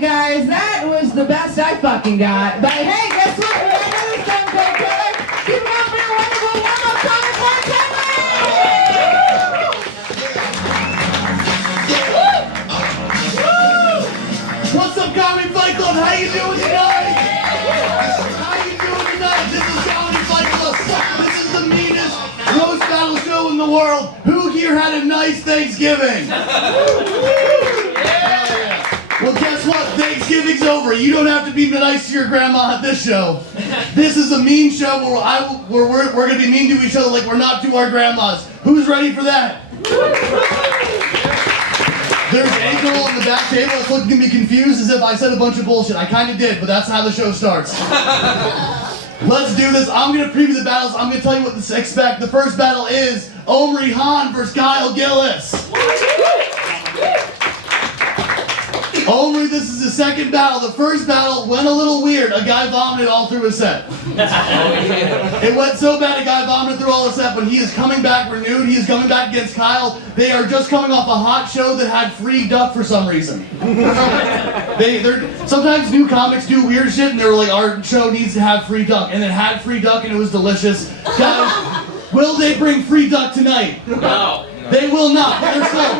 right, guys, that was the best I fucking got. But hey, guess what? We got another Stone Cold Killer. Keep it up for your wonderful warm-up comic book What's up, Comedy Fight Club? How you doing tonight? How you doing tonight? This is Comedy Fight Club. This is the meanest roast battle show in the world. Who here had a nice Thanksgiving? Well, guess what? Thanksgiving's over. You don't have to be nice to your grandma at this show. This is a mean show where we're going to be mean to each other like we're not to our grandmas. Who's ready for that? There's Angel on the back table that's looking at me confused as if I said a bunch of bullshit. I kind of did, but that's how the show starts. Let's do this. I'm going to preview the battles. I'm going to tell you what to expect. The first battle is Omry versus Gillis. Omry, this is the second battle. The first battle went a little weird. A guy vomited all through his set. It went so bad a guy vomited through all his set, but he is coming back renewed. He is coming back against Kyle. They are just coming off a hot show that had free duck for some reason. Sometimes new comics do weird shit and they're like, our show needs to have free duck. And it had free duck and it was delicious. Guys, will they bring free duck tonight? No. They will not. They're still.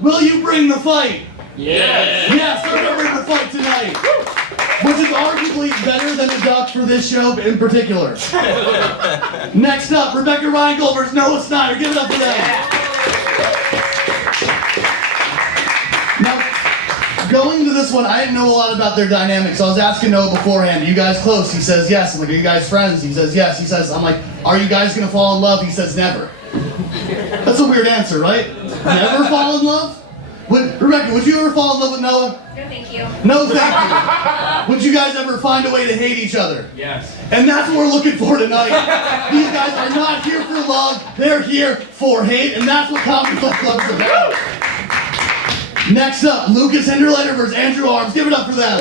Will you bring the fight? Yes. Yes, they're going to bring the fight tonight. Which is arguably better than the duck for this show in particular. Next up, Reingold versus Snyder. Give it up for them. Now, going to this one, I didn't know a lot about their dynamics. So I was asking Noah beforehand, are you guys close? He says yes. I'm like, are you guys friends? He says yes. He says, I'm like, are you guys going to fall in love? He says never. That's a weird answer, right? Never fall in love? Rebecca, would you ever fall in love with Noah? No, thank you. No, thank you. Would you guys ever find a way to hate each other? Yes. And that's what we're looking for tonight. These guys are not here for love, they're here for hate, and that's what Comedy Fight Club is about. Next up, Hinderliter versus Andrew Arms. Give it up for them.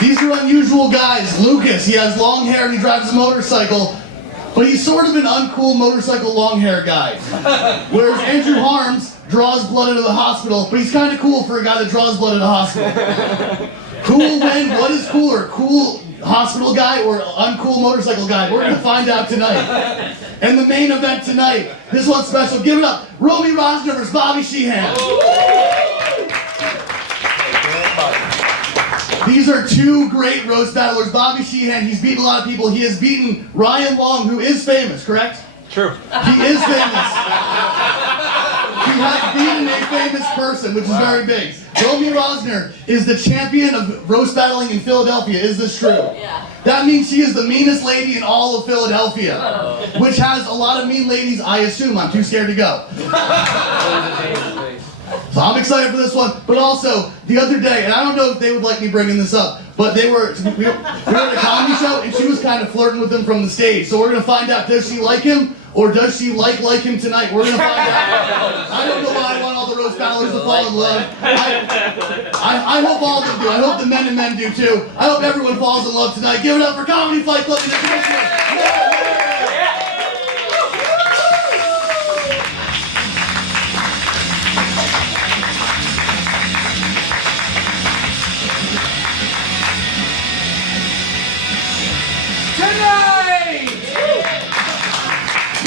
These are unusual guys. Lucas, he has long hair and he drives a motorcycle. But he's sort of an uncool motorcycle long hair guy. Whereas Andrew Harms draws blood into the hospital, but he's kind of cool for a guy that draws blood in a hospital. Who will win? What is cooler? Cool hospital guy or uncool motorcycle guy? We're going to find out tonight. And the main event tonight, this one's special. Give it up. Romy Rosner versus Sheehan. These are two great roast battlers. Sheehan, he's beaten a lot of people. He has beaten Ryan Long, who is famous, correct? True. He is famous. He has beaten a famous person, which is very big. Romy Rosner is the champion of roast battling in Philadelphia. Is this true? Yeah. That means she is the meanest lady in all of Philadelphia, which has a lot of mean ladies, I assume. I'm too scared to go. So I'm excited for this one, but also the other day, and I don't know if they would like me bringing this up, but we were at a comedy show and she was kind of flirting with him from the stage. So we're going to find out, does she like him or does she like him tonight? We're going to find out. I don't know why I want all the roast battlers to fall in love. I hope all of them do. I hope the men and men do too. I hope everyone falls in love tonight. Give it up for Comedy Fight Club and the commissioner.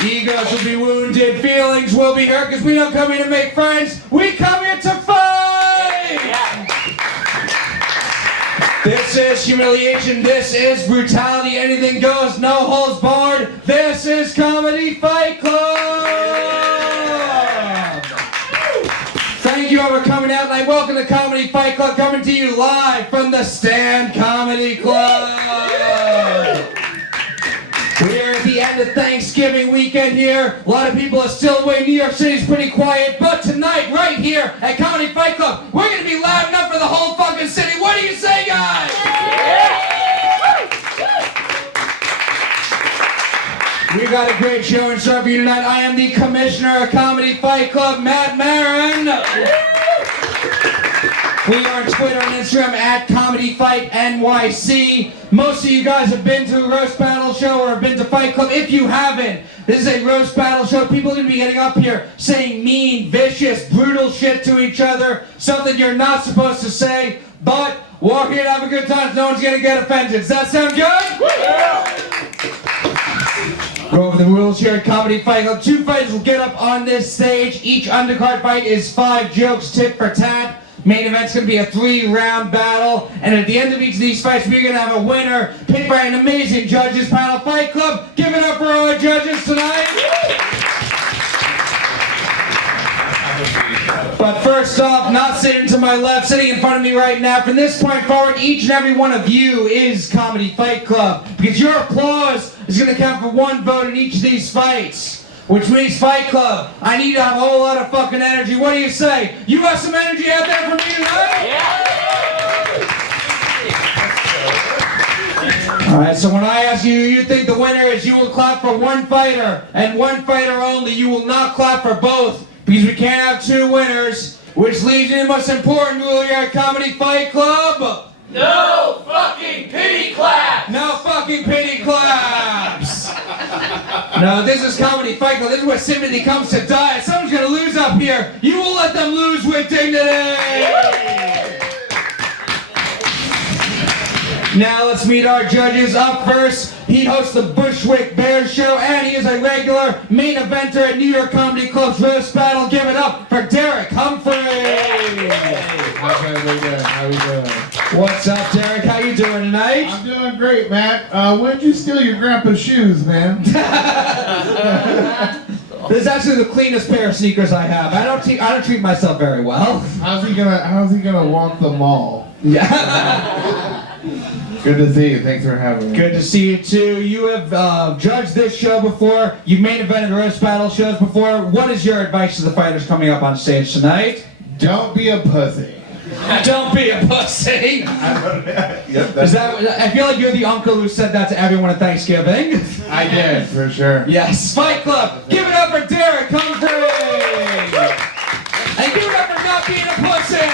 Egos will be wounded, feelings will be hurt, because we don't come here to make friends, we come here to fight! Yeah. This is humiliation, this is brutality, anything goes, no holds barred, this is Comedy Fight Club! Thank you all for coming out tonight. Welcome to Comedy Fight Club, coming to you live from the Stand Comedy Club! We're at the end of Thanksgiving weekend here. A lot of people are still away. New York City's pretty quiet. But tonight, right here at Comedy Fight Club, we're going to be loud enough for the whole fucking city. What do you say, guys? We got a great show in store for you tonight. I am the commissioner of Comedy Fight Club, Maran. We are on Twitter and Instagram at Comedy Fight NYC. Most of you guys have been to a roast battle show or have been to Fight Club. If you haven't, this is a roast battle show. People are going to be getting up here saying mean, vicious, brutal shit to each other. Something you're not supposed to say, but we're here to have a good time. No one's going to get offended. Does that sound good? Yeah. Go over the rules here at Comedy Fight Club. 2 fighters will get up on this stage. Each undercard fight is 5 jokes, tit for tat. Main event's going to be a 3-round battle, and at the end of each of these fights, we're going to have a winner picked by an amazing judges panel. Fight Club, give it up for our judges tonight. But first off, not sitting to my left, sitting in front of me right now, from this point forward, each and every one of you is Comedy Fight Club, because your applause is going to count for 1 vote in each of these fights. Which means Fight Club, I need to have a whole lot of fucking energy. What do you say? You have some energy out there from me tonight? Yeah! Alright, so when I ask you who you think the winner is, you will clap for 1 fighter, and 1 fighter only. You will not clap for both, because we can't have 2 winners, which leads to the most important rule here at Comedy Fight Club. No fucking pity clap! No fucking pity claps! No, this is Comedy Fight Club. This is where sympathy comes to die. If someone's gonna lose up here, you will let them lose with dignity! Now let's meet our judges. Up first, he hosts the Bushwick Bears Show, and he is a regular main eventer at New York Comedy Club's Roast Battle. Give it up for Derick Humphrey! How we doing? What's up, Derick? How you doing tonight? I'm doing great, Matt. Where'd you steal your grandpa's shoes, man? This is actually the cleanest pair of sneakers I have. I don't treat myself very well. How's he gonna walk the mall? Yeah. Good to see you. Thanks for having me. Good to see you too. You have judged this show before. You've main evented roast battle shows before. What is your advice to the fighters coming up on stage tonight? Don't be a pussy. Don't be a pussy. Yep, Is that? I feel like you're the uncle who said that to everyone at Thanksgiving. I did, for sure. Yes. Fight Club. Give it up for Derick Humphrey. And give it up for not being a pussy.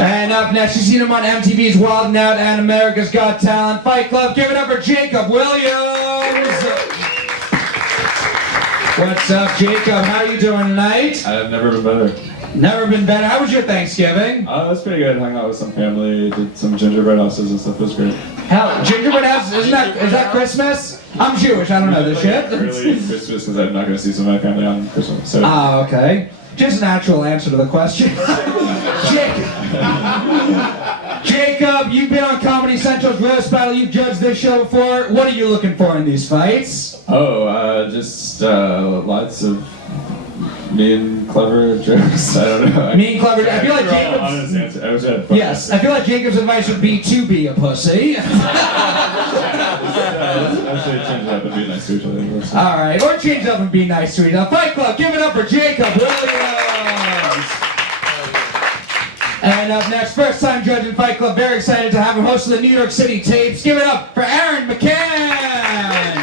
And up next, you've seen him on MTV's Wild 'N Out and America's Got Talent. Fight Club, give it up for Jacob Williams! What's up, Jacob? How you doing tonight? I've never been better. Never been better. How was your Thanksgiving? It was pretty good. Hung out with some family, did some gingerbread houses and stuff. It was great. Hell, gingerbread house, is that Christmas? I'm Jewish, I don't know this shit. Really Christmas because I'm not going to see some of my family on Christmas. So. Ah, okay. Just an actual answer to the question. Jacob, you've been on Comedy Central's Roast Battle. You've judged this show before. What are you looking for in these fights? Just lots of mean, clever jokes. I don't know. Mean, clever. I feel like Jacob's. Honest answer. I wish I had Yes, I feel like Jacob's advice would be to be a pussy. Actually, change it up and be nice to each other. All right, or change it up and be nice to each other. Fight Club, give it up for Jacob Williams. And up next, first time judge in Fight Club. Very excited to have him host the New York City tapes. Give it up for Aaron McCann.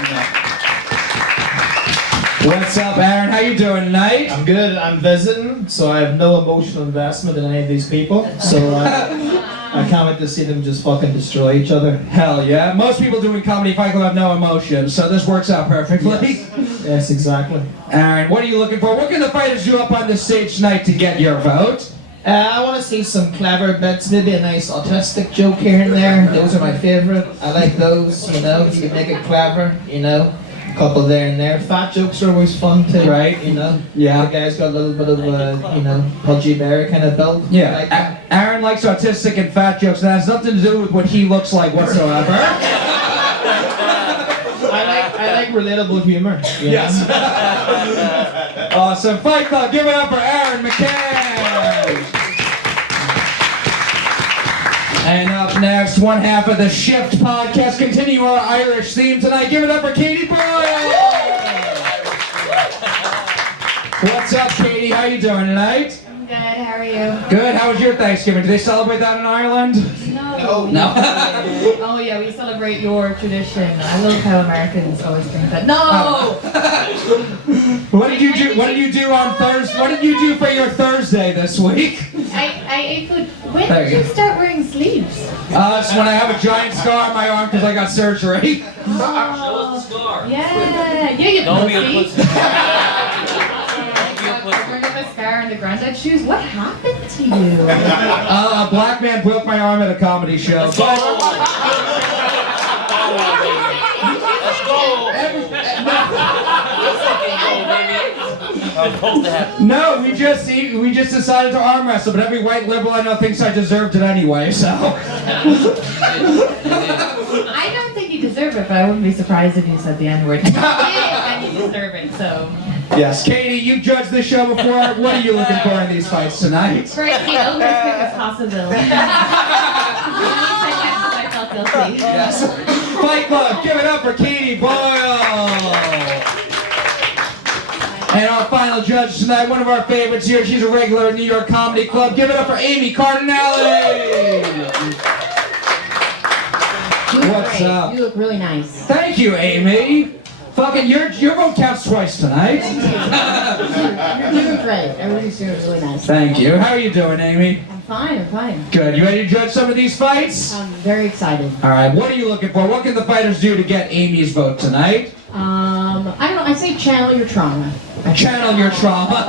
What's up, Aaron? How you doing tonight? I'm good. I'm visiting, so I have no emotional investment in any of these people. So I can't wait to see them just fucking destroy each other. Hell yeah. Most people doing Comedy Fight Club have no emotion, so this works out perfectly. Yes, exactly. Aaron, what are you looking for? What can the fighters do up on this stage tonight to get your vote? I want to see some clever bits, maybe a nice autistic joke here and there. Those are my favorite. I like those, you know, if you can make it clever, you know. A couple there and there. Fat jokes are always fun too, right? You know? Yeah. The guy's got a little bit of you know, pudgy bear kind of build. Yeah. Like that. Aaron likes autistic and fat jokes, and that has nothing to do with what he looks like whatsoever. I like relatable humor. You know? Yes. Awesome. Fight Club, give it up for Aaron McCann. And up next, one half of the Shift podcast. Continue our Irish theme tonight. Give it up for Katie Boyle. What's up, Katie? How you doing tonight? I'm good. How are you? Good. How was your Thanksgiving? Did they celebrate that in Ireland? No, No. Oh yeah, we celebrate your tradition. I love how Americans always drink that. No. What did you do? What did you do on Thursday? What did you do for your Thursday this week? I ate food. When There did you you go. start wearing sleeves? It's when I have a giant scar on my arm because I got surgery. Show us the scar. Yeah, you Don't be a pussy. pussy. Don't be a I pussy. bring up a scar in the granddad shoes. What happened to you? A black man broke my arm at a comedy show. Let's go. Let's go. No, we just decided to arm wrestle, but every white liberal I know thinks I deserved it anyway, so. I don't think you deserve it, but I wouldn't be surprised if you said the N-word. You did, and you deserve it, so. Yes, Katie, you've judged this show before. What are you looking for in these fights tonight? Great, as quick as possible. I felt guilty. Yes. Fight Club, give it up for Katie Boyle. And our final judge tonight, one of our favorites here. She's a regular at New York Comedy Club. Give it up for Amy Cardinale. What's up? You look really nice. Thank you, Amy. Fucking, your vote counts twice tonight. You're doing great. Everybody's doing really nice. Thank you. How are you doing, Amy? I'm fine. Good. You ready to judge some of these fights? I'm very excited. All right. What are you looking for? What can the fighters do to get Amy's vote tonight? I don't know. I say channel your trauma. Channel your trauma.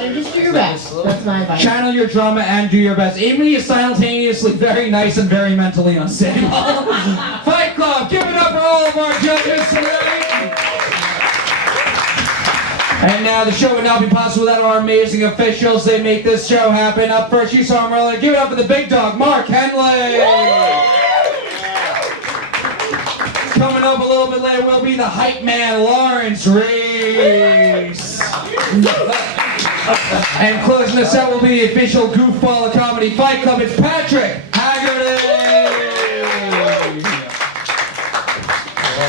And just do your best. That's my advice. Channel your drama and do your best. Amy is simultaneously very nice and very mentally unstable. Fight Club, give it up for all of our judges tonight. And now the show would not be possible without our amazing officials. They make this show happen. Up first, you saw him earlier. Give it up for the big dog, Mark Henely. Coming up a little bit later will be the hype man, Lawrence Reese. And closing this out will be the official goofball of Comedy Fight Club. It's Patrick Haggerty.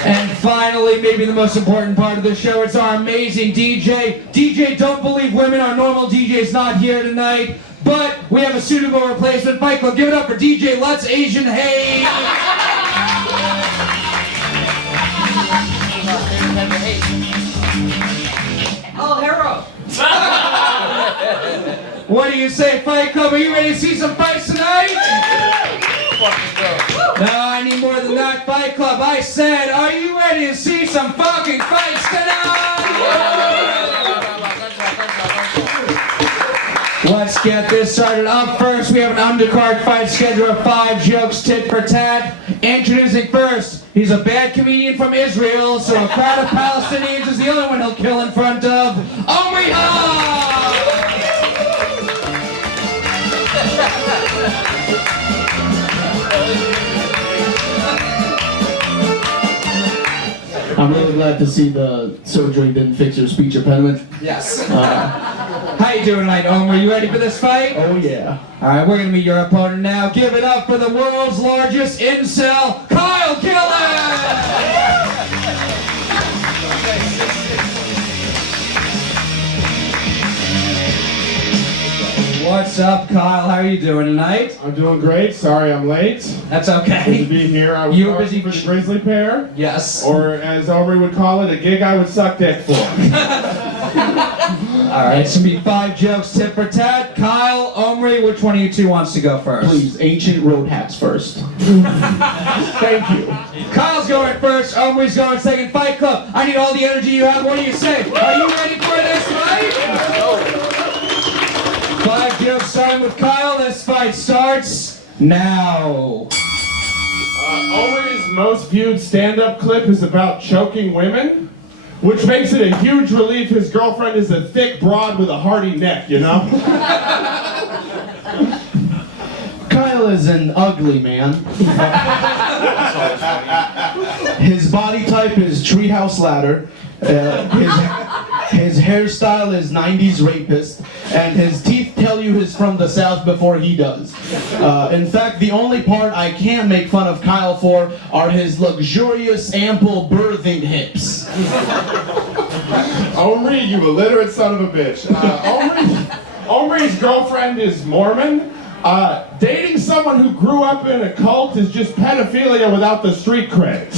And finally, maybe the most important part of the show, it's our amazing DJ. DJ Don't Believe Women, our normal DJ's not here tonight, but we have a suitable replacement. Fight Club, give it up for DJ Let's Asian Hate. Oh, hero. What do you say, Fight Club? Are you ready to see some fights tonight? No, I need more than that, Fight Club. I said, are you ready to see some fucking fights tonight? Let's get this started. Up first, we have an undercard fight schedule of 5 jokes, tit for tat. Introducing first, he's a bad comedian from Israel, so a crowd of Palestinians is the only one he'll kill in front of. Omry! I'm really glad to see the surgery didn't fix your speech impediment. Yes. How you doing tonight, Omry? You ready for this fight? Oh yeah. All right, we're gonna meet your opponent now. Give it up for the world's largest incel, Kyle Gillis! What's up, Kyle? How are you doing tonight? I'm doing great. Sorry I'm late. That's Good to okay. be here. I was You were busy busy- for the Grizzly pair, Yes. or as Omry would call it, a gig I would suck dick for. All right, it's gonna be 5 jokes, tit for tat. Kyle, Omry, which one of you two wants to go first? Please, ancient road hats first. Thank you. Kyle's going first, Omry's going second. Fight Club, I need all the energy you have. What do you say? Are you ready for this fight? 5 jokes starting with Kyle. This fight starts now. Omry's most viewed stand-up clip is about choking women, which makes it a huge relief his girlfriend is a thick broad with a hearty neck, you know? Kyle is an ugly man. His body type is treehouse ladder. His hairstyle is 90s rapist, and his teeth tell you he's from the South before he does. In fact, the only part I can make fun of Kyle for are his luxurious, ample birthing hips. Omry, you illiterate son of a bitch. Omry's girlfriend is Mormon. dating someone who grew up in a cult is just pedophilia without the street cred.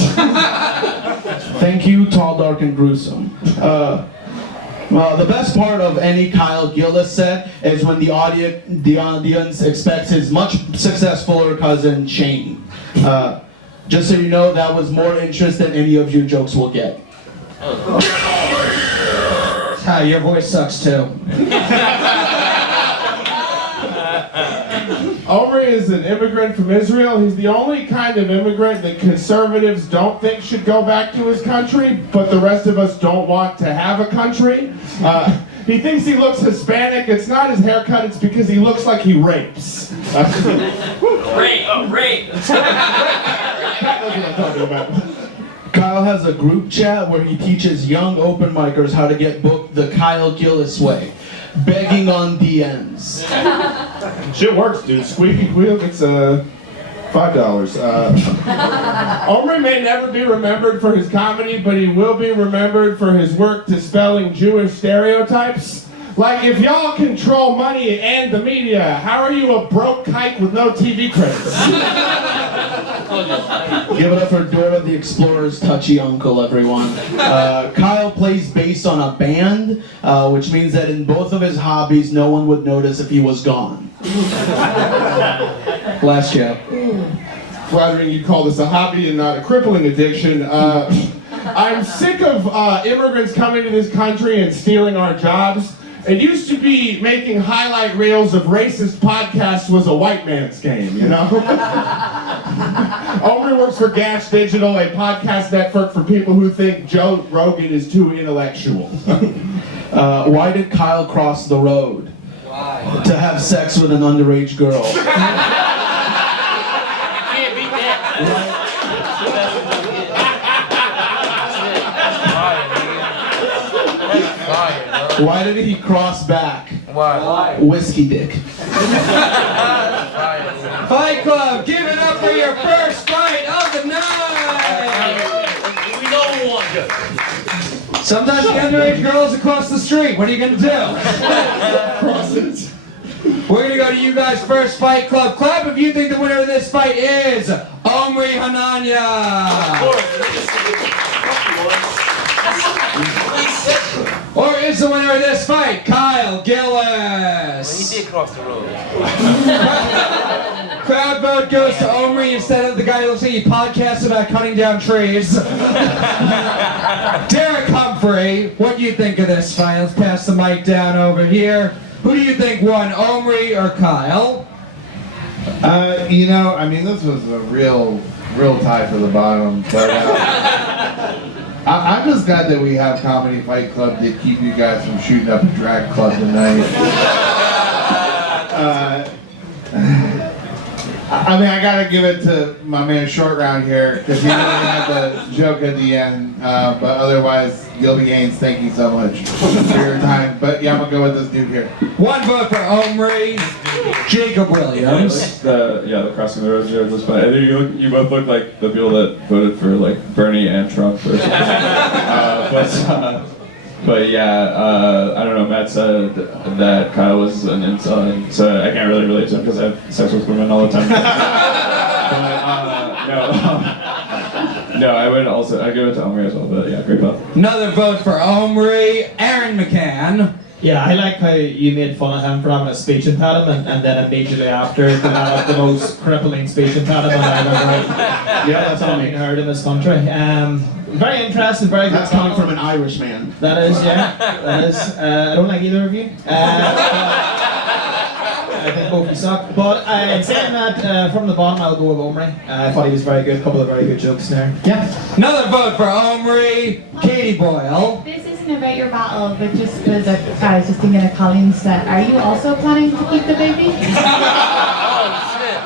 Thank you, tall, dark, and gruesome. Well, the best part of any Kyle Gillis set is when the audience expects his much successfuler cousin, Shane. Just so you know, that was more interest than any of your jokes will get. Ah, your voice sucks too. Omry is an immigrant from Israel. He's the only kind of immigrant that conservatives don't think should go back to his country, but the rest of us don't want to have a country. He thinks he looks Hispanic. It's not his haircut, it's because he looks like he rapes. Rape. That's what I'm talking about. Kyle has a group chat where he teaches young open micers how to get booked the Kyle Gillis way. Begging on DMs. Shit works, dude. Squeaky wheel gets $5. Omry may never be remembered for his comedy, but he will be remembered for his work dispelling Jewish stereotypes. Like, if y'all control money and the media, how are you a broke kike with no TV credits? Give it up for Dora the Explorer's touchy uncle, everyone. Kyle plays bass on a band, which means that in both of his hobbies, no one would notice if he was gone. Last joke. Flattering you'd call this a hobby and not a crippling addiction. I'm sick of immigrants coming to this country and stealing our jobs. It used to be making highlight reels of racist podcasts was a white man's game, you know? Omry works for Gash Digital, a podcast network for people who think Joe Rogan is too intellectual. Why did Kyle cross the road? Why? To have sex with an underage girl. Can't beat that. Why did he cross back? Why? Whiskey dick. Fight Club, give it up for your first fight of the night! We know who won. Sometimes the underage girls across the street. What are you gonna do? Cross it. We're gonna go to you guys' first Fight Club. Clap if you think the winner of this fight is Omry Hananya. Or is the winner of this fight Kyle Gillis? He did cross the road. Crowd vote goes to Omry instead of the guy who looks like he podcasts about cutting down trees. Derick Humphrey, what do you think of this fight? Let's pass the mic down over here. Who do you think won, Omry or Kyle? You know, I mean, this was a real tie for the bottom, but I'm just glad that we have Comedy Fight Club to keep you guys from shooting up a drag club tonight. I mean, I gotta give it to my man Short Round here, because he really had the joke at the end, but otherwise, Gilby Gaines, thank you so much for your time. But yeah, I'm gonna go with this dude here. One vote for Omry, Jacob Williams. The crossing the road joke was fun. I think you both look like the people that voted for like Bernie and Trump or something. But yeah, I don't know. Matt said that Kyle was an incel, so I can't really relate to him because I have sex with women all the time. No, I give it to Omry as well. But yeah, great pop. Another vote for Omry, Aaron McCann. Yeah, I like how you made fun of him for having a speech impediment and then immediately after developed the most crippling speech impediment I've ever heard. Yeah, that's all me. Heard in this country. Very interesting, very good. That's coming from an Irish man. That is, yeah. That is. I don't like either of you. I think both you suck. But in saying that, from the bottom, I'll go with Omry. I thought he was very good. A couple of very good jokes there. Yeah. Another vote for Omry, Katie Boyle. This isn't about your battle, but just because I was just thinking of Colleen's set. Are you also planning to keep the baby? Oh shit.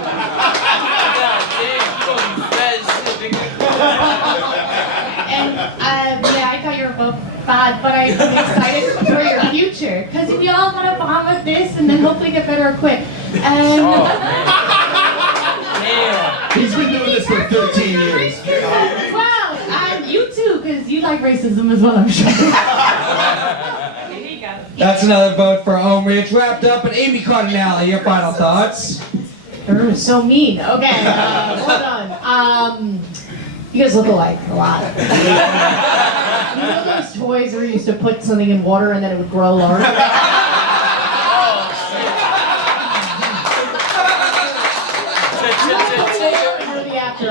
And yeah, I thought you were both bad, but I'm excited for your future. Because if you all want to bond with this and then hopefully get better or quit. He's been doing this for 13 years. Well, and you too, because you like racism as well, I'm sure. There you go. That's another vote for Omry. It's wrapped up, and Amy Cardinale, your final thoughts? So mean. Okay, hold on. You guys look alike a lot. You know those toys where you used to put something in water and then it would grow larger?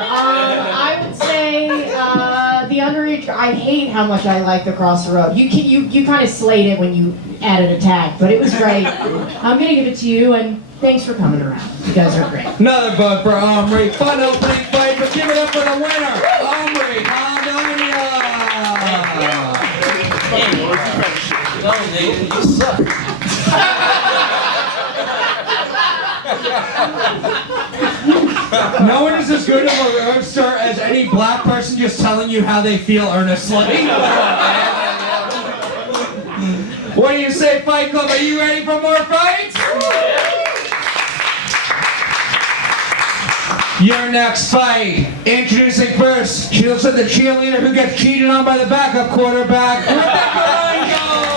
I would say the underage. I hate how much I liked Across the Road. You kind of slayed it when you added a tag, but it was great. I'm gonna give it to you, and thanks for coming around. You guys are great. Another vote for Omry. Fun opening fight, but give it up for the winner, Omry Hananya. No, nigga, you suck. No one is as good of a roaster as any black person just telling you how they feel earnestly. What do you say, Fight Club? Are you ready for more fights? Your next fight. Introducing first, she looks like the cheerleader who gets cheated on by the backup quarterback, Reingold.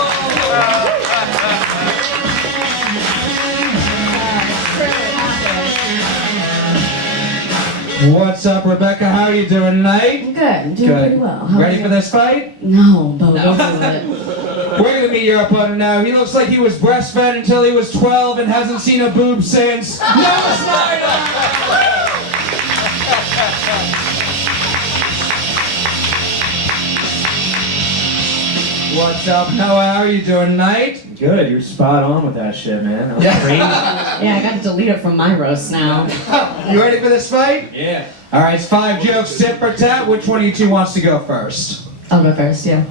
What's up, Rebecca? How are you doing tonight? I'm good. I'm doing pretty well. How Ready are for you? this fight? No, but we'll do it. We're gonna meet your opponent now. He looks like he was breastfed until he was 12 and hasn't seen a boob since. Noah Snyder! What's up, Noah? How are you doing tonight? Good, you're spot on with that shit, man. That was crazy. Yeah, I got to delete it from my roast now. You ready for this fight? Yeah. All right, it's 5 jokes, tit for tat. Which one of you two wants to go first? I'll go first, yeah.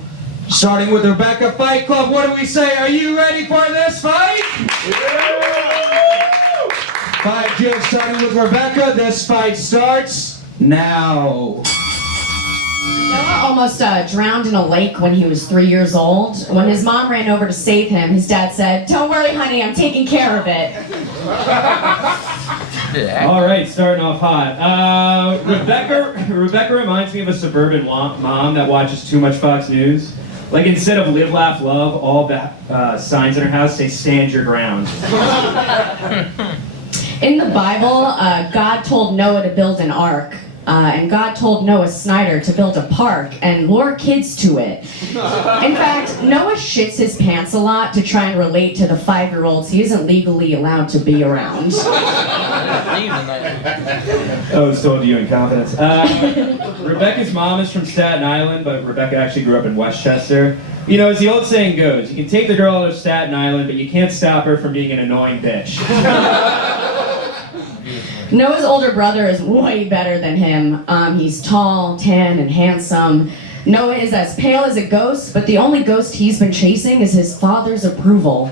Starting with Rebecca, Fight Club, what do we say? Are you ready for this fight? Yeah! 5 jokes starting with Rebecca. This fight starts now. Noah almost drowned in a lake when he was 3 years old. When his mom ran over to save him, his dad said, "Don't worry, honey, I'm taking care of it." All right, starting off hot. Rebecca reminds me of a suburban mom that watches too much Fox News. Like, instead of live, laugh, love, all the signs in her house say stand your ground. In the Bible, God told Noah to build an ark. And God told Noah Snyder to build a park and lure kids to it. In fact, Noah shits his pants a lot to try and relate to the 5-year-olds he isn't legally allowed to be around. Oh, told you in confidence. Rebecca's mom is from Staten Island, but Rebecca actually grew up in Westchester. You know, as the old saying goes, you can take the girl out of Staten Island, but you can't stop her from being an annoying bitch. Noah's older brother is way better than him. He's tall, tan, and handsome. Noah is as pale as a ghost, but the only ghost he's been chasing is his father's approval.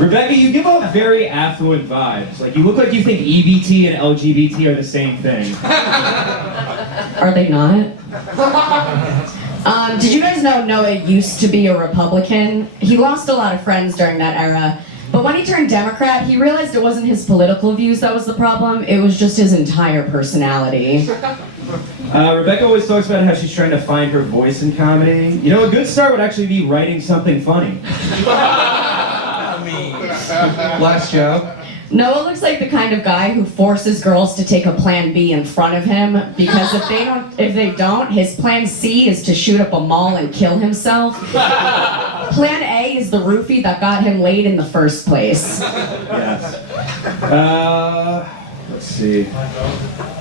Rebecca, you give off very affluent vibes. Like, you look like you think EBT and LGBT are the same thing. Are they not? Did you guys know Noah used to be a Republican? He lost a lot of friends during that era. But when he turned Democrat, he realized it wasn't his political views that was the problem, it was just his entire personality. Rebecca always talks about how she's trying to find her voice in comedy. You know, a good start would actually be writing something funny. Last joke. Noah looks like the kind of guy who forces girls to take a plan B in front of him because if they don't, his plan C is to shoot up a mall and kill himself. Plan A is the roofie that got him laid in the first place. Yes. Let's see.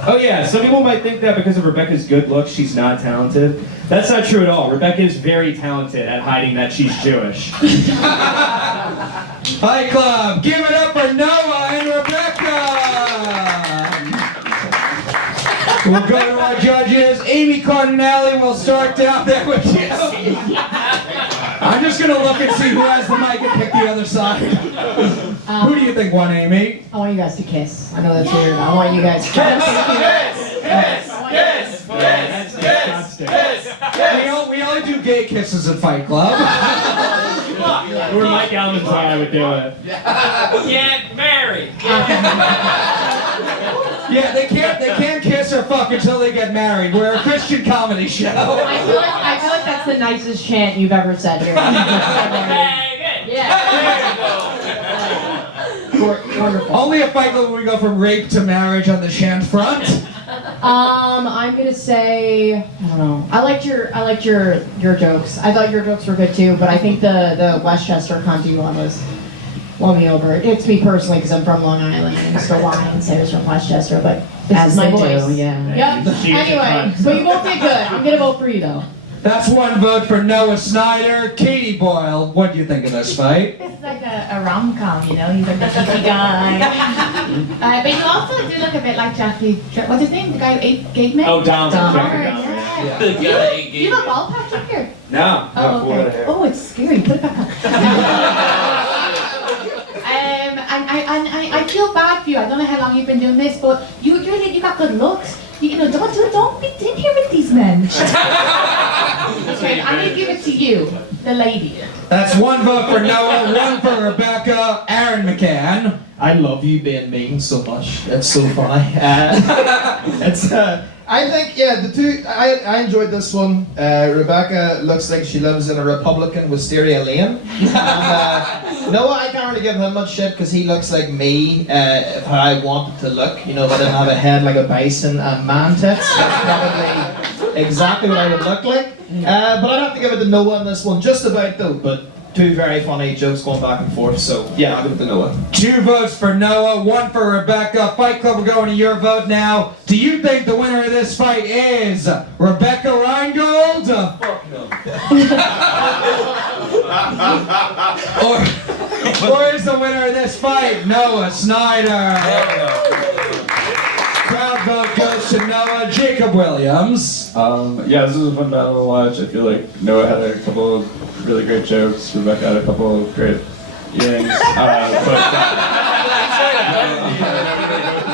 Oh yeah, some people might think that because of Rebecca's good looks, she's not talented. That's not true at all. Rebecca is very talented at hiding that she's Jewish. Fight Club, give it up for Noah and Rebecca! We'll go to our judges. Amy Cardinale will start down there with you. I'm just gonna look and see who has the mic and pick the other side. Who do you think won, Amy? I want you guys to kiss. I know that's weird. I want you guys to Kiss! We only do gay kisses at Fight Club. Or Mike Allen's I would do it. Get married. Yeah, they can't kiss or fuck until they get married. We're a Christian comedy show. I feel like that's the nicest chant you've ever said here. Hey, good. Yeah. There you go. Wonderful. Only a Fight Club when we go from rape to marriage on the Shant front. I'm gonna say, I don't know. I liked your jokes. I thought your jokes were good too, but I think the Westchester Conti one won me over. It's me personally because I'm from Long Island and Mr. Wine says from Westchester, but this As is my they voice. do, yeah. Yep. Anyway, so you both did good. I'm gonna vote for you though. That's one vote for Noah Snyder. Katie Boyle, what do you think of this fight? It's like a rom-com, you know? He's like the cheeky guy. But you also do look a bit like Jeffrey. What's his name? The guy who ate Gateman? Oh, Dom. Yeah. The guy ate Do you have a ball patch up here? No. Oh, full head of okay. hair. Oh, it's scary. Put it back up. I feel bad for you. I don't know how long you've been doing this, but you got good looks. You know, don't be in here with these men. Okay, I'm gonna give it to you, the lady. That's one vote for Noah, one for Rebecca. Aaron McCann. I love you being mean so much. It's so funny. I think, yeah, the two, I enjoyed this one. Rebecca looks like she lives in a Republican Wisteria Lane. And, Noah, I can't really give him much shit because he looks like me, how I wanted to look. You know, if I didn't have a head like a bison and man tits, that's probably exactly what I would look like. But I'd have to give it to Noah on this one, just about though, but two very funny jokes going back and forth, so yeah, I'll give it to Noah. 2 votes for Noah, 1 for Rebecca. Fight Club, we're going to your vote now. Do you think the winner of this fight is Rebecca Reingold? Fuck no. or is the winner of this fight Noah Snyder? Crowd vote goes to Noah. Jacob Williams. Yeah, this was a fun battle to watch. I feel like Noah had a couple of really great jokes. Rebecca had a couple of great earrings.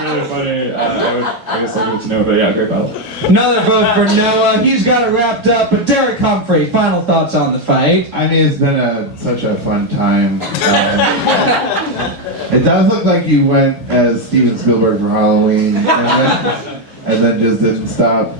Really funny. I guess I'll give it to Noah, but yeah, great battle. Another vote for Noah. He's got it wrapped up. But Derick Humphrey, final thoughts on the fight. I mean, it's been such a fun time. It does look like you went as Steven Spielberg for Halloween, and then just didn't stop.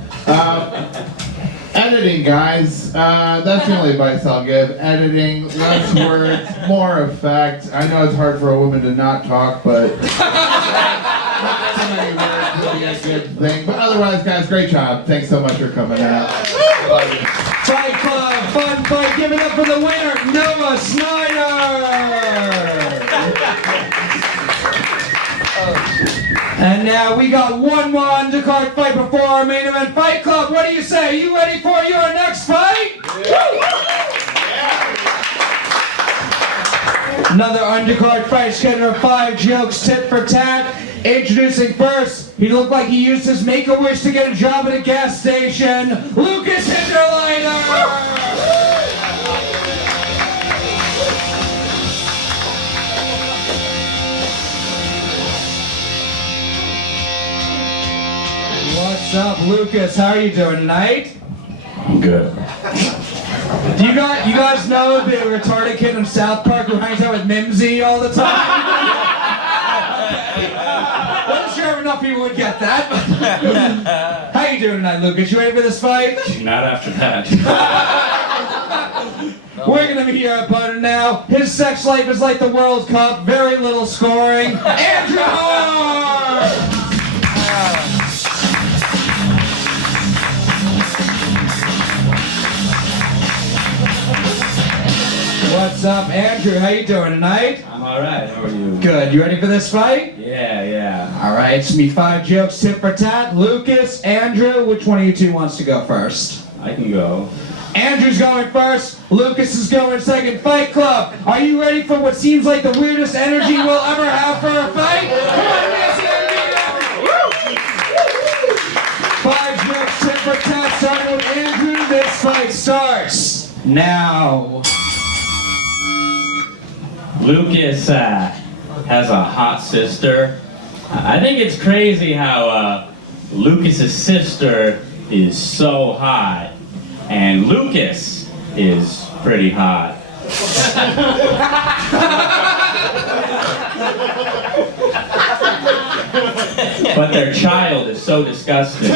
Editing, guys. That's the only advice I'll give. Editing, less words, more effect. I know it's hard for a woman to not talk, but not too many words would be a good thing. But otherwise, guys, great job. Thanks so much for coming out. Fight Club, fun fight. Give it up for the winner, Noah Snyder. And now we got one more undercard fight before our main event. Fight Club, what do you say? Are you ready for your next fight? Another undercard fight, scheduled 5 jokes, tit for tat. Introducing first, he looked like he used his Make-A-Wish to get a job at a gas station, Lucas Hinderliter! What's up, Lucas? How are you doing tonight? I'm good. Do you guys know the retarded kid in South Park who hangs out with Mimsy all the time? Wasn't sure if enough people would get that. How you doing tonight, Lucas? You ready for this fight? Not after that. We're gonna be here about it now. His sex life is like the World Cup, very little scoring. Andrew Horn! What's up, Andrew? How you doing tonight? I'm alright, how are you? Good. You ready for this fight? Yeah. All right, it's me 5 jokes, tit for tat. Lucas, Andrew, which one of you two wants to go first? I can go. Andrew's going first. Lucas is going second. Fight Club. Are you ready for what seems like the weirdest energy we'll ever have for a fight? Come on, let's get it. 5 jokes, tit for tat, starting with Andrew. This fight starts now. Lucas has a hot sister. I think it's crazy how Lucas's sister is so hot, and Lucas is pretty hot. But their child is so disgusting.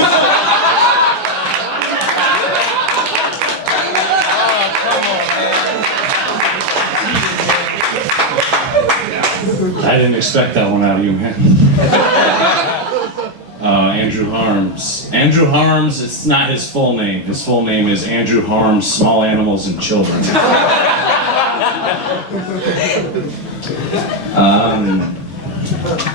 I didn't expect that one out of you, man. Andrew Harms. Andrew Harms, it's not his full name. His full name is Andrew Harms, Small Animals and Children.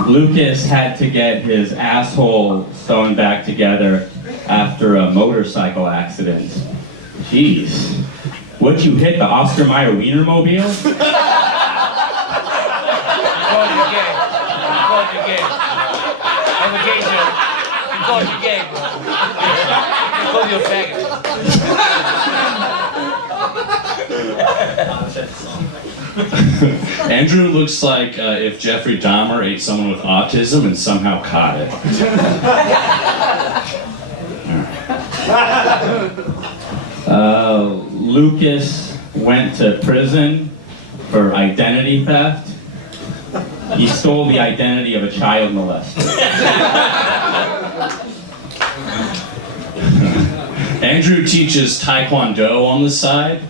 Lucas had to get his asshole sewn back together after a motorcycle accident. Jeez. What'd you hit, the Oscar Mayer Wienermobile? I'm a gay joke. You call you gay, bro. You call you a faggot. Andrew looks like if Jeffrey Dahmer ate someone with autism and somehow caught it. Lucas went to prison for identity theft. He stole the identity of a child molester. Andrew teaches Taekwondo on the side.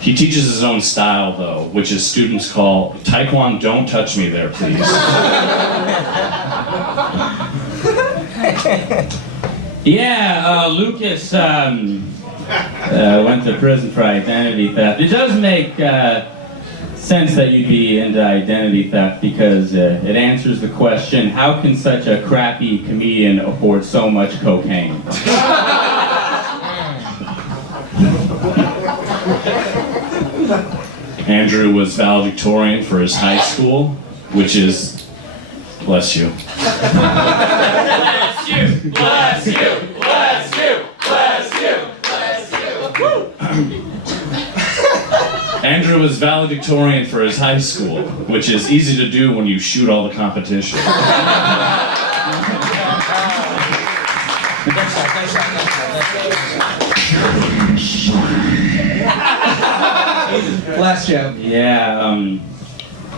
He teaches his own style, though, which his students call Taekwondo, don't touch me there, please. Lucas went to prison for identity theft. It does make sense that you'd be into identity theft because it answers the question, how can such a crappy comedian afford so much cocaine? Andrew was valedictorian for his high school, which is, bless you. Bless you, bless you, bless you, bless you, bless you. Andrew was valedictorian for his high school, which is easy to do when you shoot all the competition. Bless you.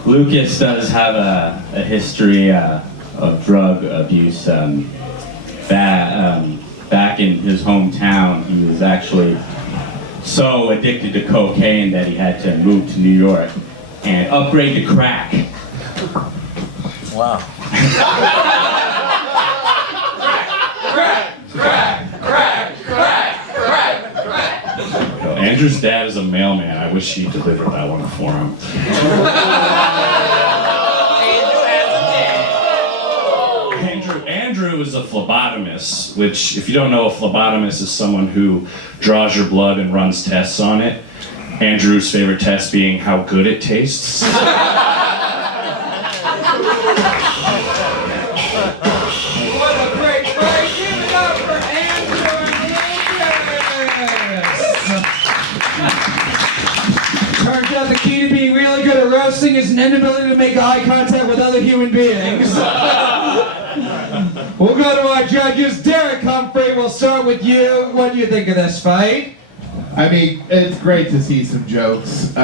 Lucas does have a history of drug abuse. Back in his hometown, he was actually so addicted to cocaine that he had to move to New York and upgrade to crack. Wow. Andrew's dad is a mailman. I wish he delivered that one for him. Andrew is a phlebotomist, which, if you don't know, a phlebotomist is someone who draws your blood and runs tests on it. Andrew's favorite test being how good it tastes. The key to being really good at roasting is an inability to make eye contact with other human beings. We'll go to our judges. Derick, Humphrey, we'll start with you. What do you think of this fight? I mean, it's great to see some jokes. This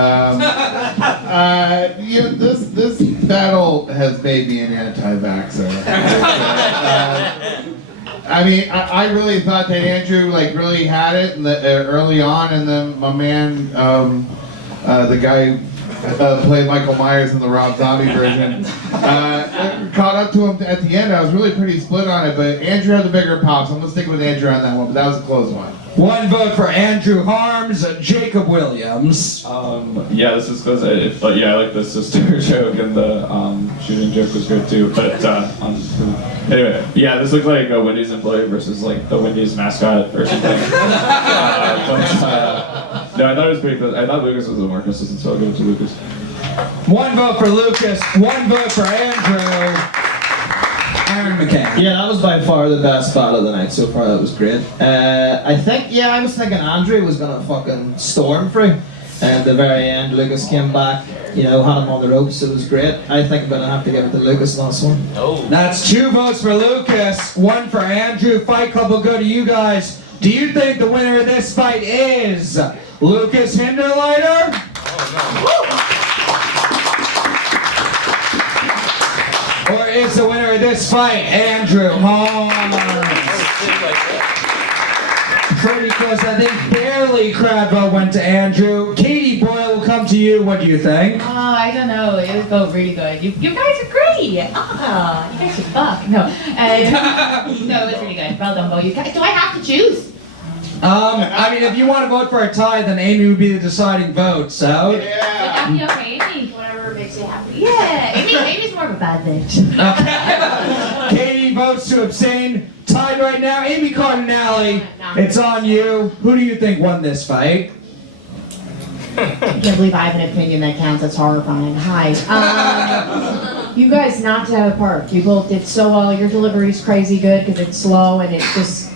battle has made me an anti-vaxxer. I really thought that Andrew really had it early on, and then my man, the guy who played Michael Myers in the Rob Zombie version, caught up to him at the end. I was really pretty split on it, but Andrew had the bigger pops. I'm gonna stick with Andrew on that one, but that was a close one. One vote for Andrew Harms, Jacob Williams. This is because I like the sister joke and the shooting joke was good too. But anyway, this looks like a Wendy's employee versus the Wendy's mascot or something. No, I thought it was pretty good. I thought Lucas was a more consistent, so I'll give it to Lucas. One vote for Lucas, one vote for Andrew. Aaron McCann. Yeah, that was by far the best battle of the night so far. That was great. I was thinking Andrew was gonna fucking storm through. And at the very end, Lucas came back, had him on the ropes. It was great. I think I'm gonna have to give it to Lucas on this one. Oh. That's 2 votes for Lucas, 1 for Andrew. Fight Club will go to you guys. Do you think the winner of this fight is Lucas Hinderliter? Or is the winner of this fight Andrew Harms? Pretty close. I think barely crowd vote went to Andrew. Katie Boyle will come to you. What do you think? Oh, I don't know. It would go really good. You guys are great. Oh, you guys should fuck. No. No, it was really good. Well done, Bo. You guys, do I have to choose? I mean, if you want to vote for a tie, then Amy would be the deciding vote, so. Would that be okay, Amy? Whatever makes you happy. Yeah, Amy's more of a bad bitch. Okay. Katie votes to abstain. Tied right now. Amy Cardinale, it's on you. Who do you think won this fight? I can't believe I have an opinion that counts. That's horrifying. Hi. You guys knocked it out of the park. You both did so well. Your delivery's crazy good because it's slow and it's just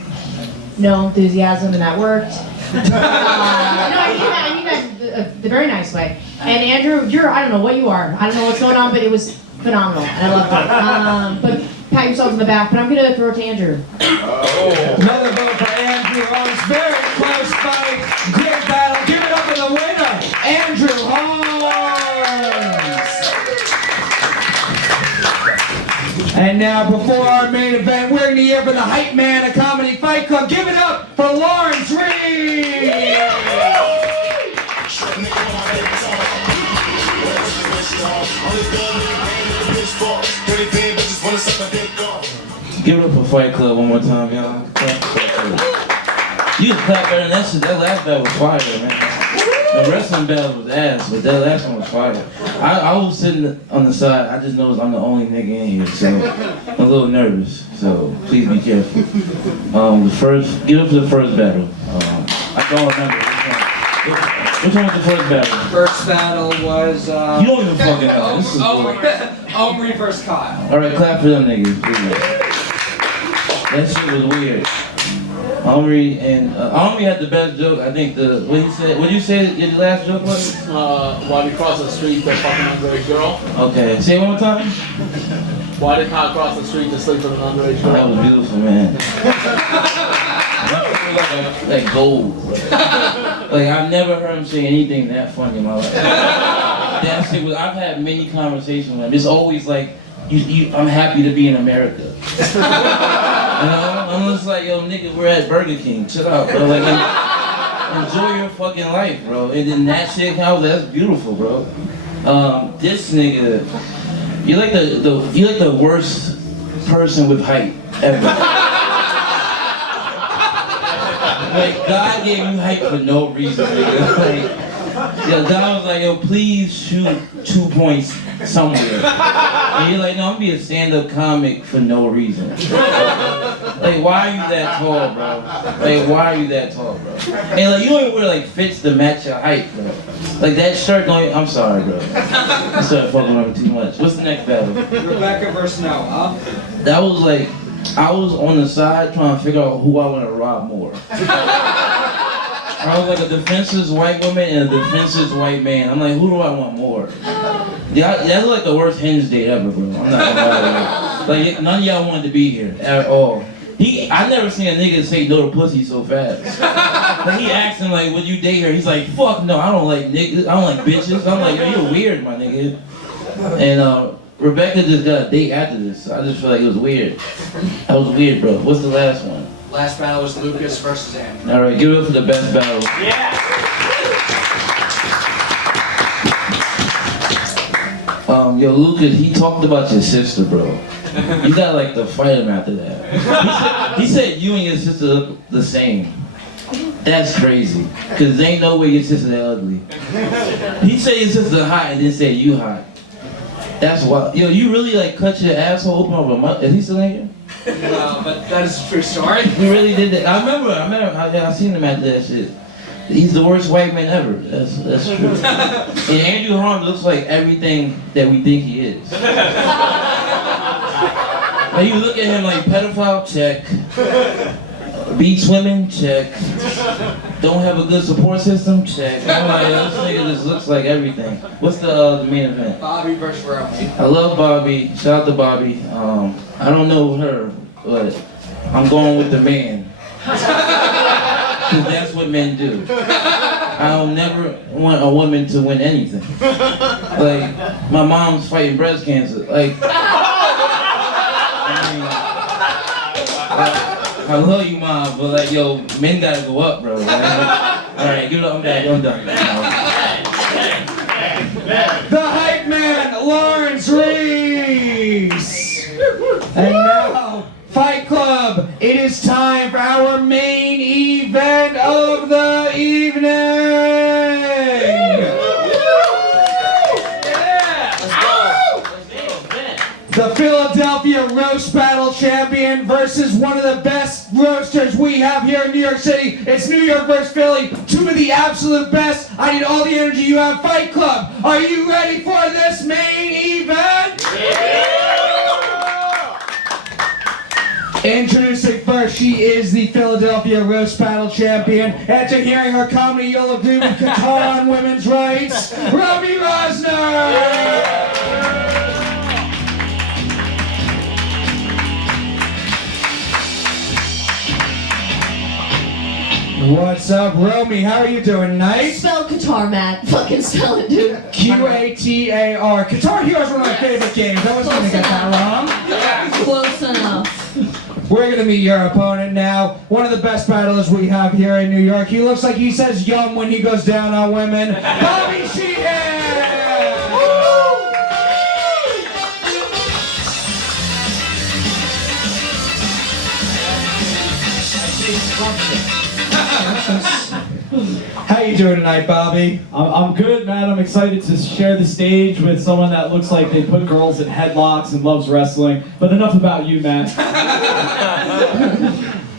no enthusiasm, and that worked. No, I mean that the very nice way. And Andrew, I don't know what you are. I don't know what's going on, but it was phenomenal, and I loved it. But pat yourself in the back. But I'm gonna throw it to Andrew. Another vote for Andrew Holmes. Very close fight. Great battle. Give it up for the winner, Andrew Holmes. And now, before our main event, we're going to hear from the hype man of Comedy Fight Club. Give it up for Lawrence Reese! Give it up for Fight Club one more time, y'all. You can clap better than that shit. That last battle was fire, man. The wrestling battle was ass, but that last one was fire. I was sitting on the side. I just noticed I'm the only nigga in here, so I'm a little nervous. So please be careful. Give up to the first battle. I don't remember which one was the first battle. First battle was, You don't even fucking know. This is Omry versus Kyle. All right, clap for them niggas, please. That shit was weird. Omry had the best joke. I think what you say your last joke was? Why we cross the street to fucking underage girl? Okay, say it one more time. Why did Kyle cross the street to sleep with an underage girl? That was beautiful, man. like gold. Like I've never heard him say anything that funny in my life. That shit was. I've had many conversations with him. It's always like, I'm happy to be in America. You know, I'm just like, yo, nigga, we're at Burger King. Chill out, bro. Like, enjoy your fucking life, bro. And then that shit, that's beautiful, bro. This nigga, you're like the worst person with height ever. Like, God gave you height for no reason, nigga. Like, yo, God was like, yo, please shoot 2 points somewhere. And you're like, no, I'm gonna be a stand-up comic for no reason. Like, why are you that tall, bro? Like, why are you that tall, bro? And like, you don't even wear like fits to match your height, bro. Like that shirt don't even, I'm sorry, bro. I started fucking over too much. What's the next battle? Rebecca versus Noah. That was like, I was on the side trying to figure out who I want to rob more. I was like a defenseless white woman and a defenseless white man. I'm like, who do I want more? That's like the worst Hinge date ever, bro. I'm not gonna lie. Like, none of y'all wanted to be here at all. I never seen a nigga say no to pussy so fast. Like, he asked him, like, would you date her? He's like, fuck no, I don't like niggas. I don't like bitches. I'm like, you're weird, my nigga. And Rebecca just got a date after this. So I just feel like it was weird. That was weird, bro. What's the last one? Last battle was Lucas versus Andrew. All right, give it up for the best battle. Yeah! Yo, Lucas, he talked about your sister, bro. You gotta like to fight him after that. He said you and your sister look the same. That's crazy. Cause there ain't no way your sister that ugly. He said your sister hot and then said you hot. That's wild. Yo, you really like cut your asshole open over a month? Is he still in here? No, but that is a true story. He really did that. I remember. I seen him after that shit. He's the worst white man ever. That's true. And Andrew Holmes looks like everything that we think he is. Like you look at him like pedophile, check. Beach women, check. Don't have a good support system, check. I'm like, this nigga just looks like everything. What's the main event? Bobby versus Romy. I love Bobby. Shout out to Bobby. I don't know her, but I'm going with the man. Because that's what men do. I'll never want a woman to win anything. Like, my mom's fighting breast cancer. Like, I I love you, mom, but like, yo, men gotta go up, bro. All right, give it up. I'm back. I'm done. The hype man, Lawrence Reese. And now, Fight Club, it is time for our main event of the evening. The Philadelphia Roast Battle Champion versus one of the best roasters we have here in New York City. It's New York versus Philly, two of the absolute best. I need all the energy you have. Fight Club, are you ready for this main event? Introducing first, she is the Philadelphia Roast Battle Champion. After hearing her comedy, you'll agree with Qatar on women's rights, Romy Rosner! What's up, Romy? How are you doing tonight? Spell Qatar, Matt. Fucking spell it, dude. Qatar. Qatar Heroes one of my favorite games. I wasn't going to get that wrong. Close enough. We're going to meet your opponent now. One of the best battlers we have here in New York. He looks like he says yum when he goes down on women. Bobby Sheehan! How you doing tonight, Bobby? I'm good, man. I'm excited to share the stage with someone that looks like they put girls in headlocks and loves wrestling. But enough about you, Matt.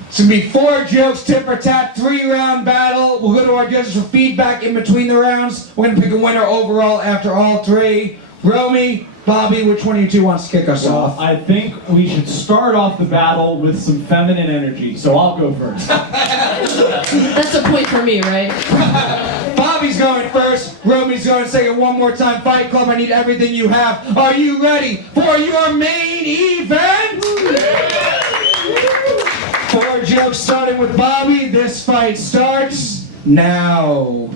It's gonna be 4 jokes, tit for tat, 3-round battle. We'll go to our judges for feedback in between the rounds. We're gonna pick a winner overall after all 3. Romy, Bobby, which one of you two wants to kick us off? I think we should start off the battle with some feminine energy, so I'll go first. That's a point for me, right? Bobby's going first, Romy's going second. One more time, Fight Club, I need everything you have. Are you ready for your main event? 4 jokes starting with Bobby. This fight starts now.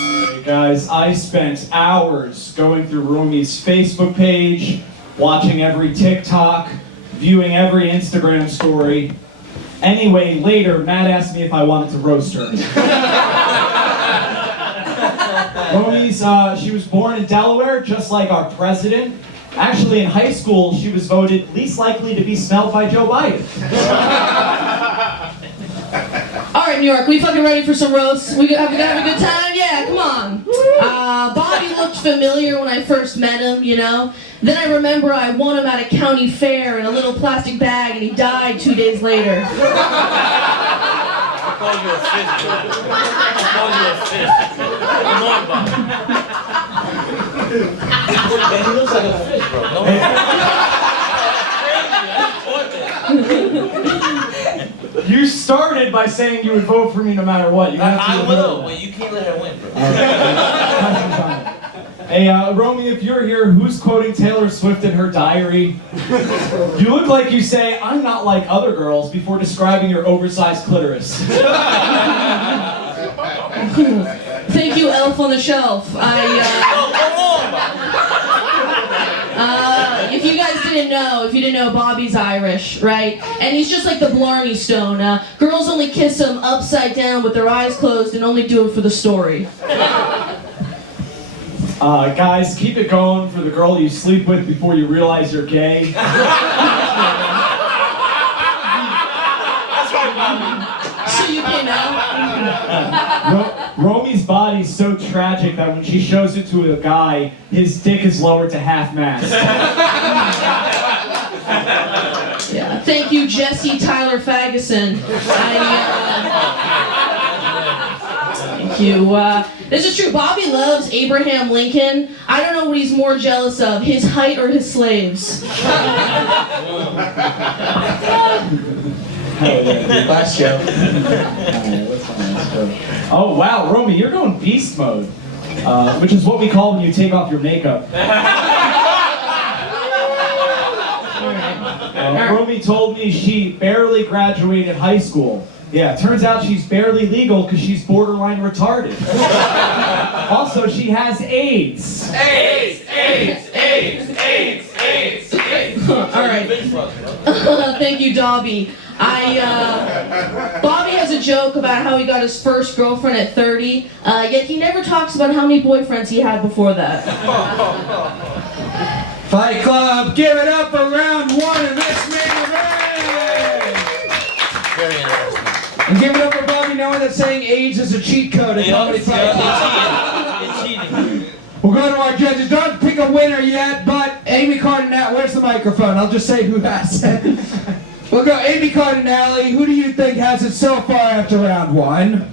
Hey guys, I spent hours going through Romy's Facebook page, watching every TikTok, viewing every Instagram story. Anyway, later, Matt asked me if I wanted to roast her. Romy's, she was born in Delaware, just like our president. Actually, in high school, she was voted least likely to be smelled by Joe Biden. All right, New York, we fucking ready for some roasts? We have a good time? Yeah, come on. Bobby looked familiar when I first met him, you know? Then I remember I won him at a county fair in a little plastic bag and he died 2 days later. I call you a fifth. I call you a fifth. Come on, Bob. Man, he looks like a fish, bro. You started by saying you would vote for me no matter what. You have to I will, but you can't let her win, bro. Hey, Romy, if you're here, who's quoting Taylor Swift in her diary? You look like you say, "I'm not like other girls," before describing your oversized clitoris. Thank you, Elf on the Shelf. If you guys didn't know, Bobby's Irish, right? And he's just like the Blarney Stone. Girls only kiss him upside down with their eyes closed and only do it for the story. Guys, keep it going for the girl you sleep with before you realize you're gay. That's right, Bobby. So you can know. Romy's body's so tragic that when she shows it to a guy, his dick is lowered to half mast. Yeah. Thank you, Jesse Tyler Fageson. Thank you. This is true. Bobby loves Abraham Lincoln. I don't know what he's more jealous of, his height or his slaves. Last show. Oh wow, Romy, you're going beast mode, which is what we call when you take off your makeup. Romy told me she barely graduated high school. Yeah, turns out she's barely legal because she's borderline retarded. Also, she has AIDS. AIDS, AIDS, AIDS, AIDS, AIDS, AIDS. All right. Thank you, Dobby. Bobby has a joke about how he got his first girlfriend at 30, yet he never talks about how many boyfriends he had before that. Fight Club, give it up for round one of this main event! Very interesting. And give it up for Bobby knowing that saying AIDS is a cheat code in Comedy Fight Club. It's cheating. We'll go to our judges. Don't pick a winner yet, but Amy Cardinale, where's the microphone? I'll just say who has it. We'll go Amy Cardinale. Who do you think has it so far after round one?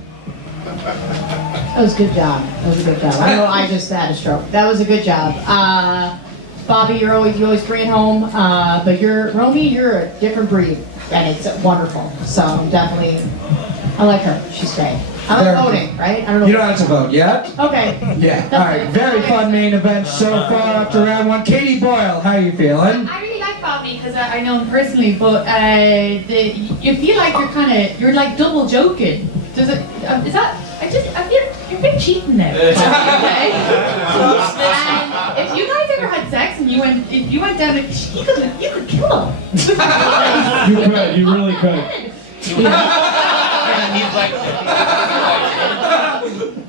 That was a good job. That was a good job. I know I just had a stroke. That was a good job. Bobby, you always bring it home. But Romy, you're a different breed, and it's wonderful. So definitely, I like her. She's great. I'm voting, right? I don't know. You don't have to vote yet. Okay. Yeah. All right. Very fun main event so far after round one. Katie Boyle, how are you feeling? I really like Bobby because I know him personally, but you feel like you're like double joking. Does it? Is that? I feel you're a bit cheating now. Okay. And if you guys ever had sex and you went down, you could kill him. You could. You really could.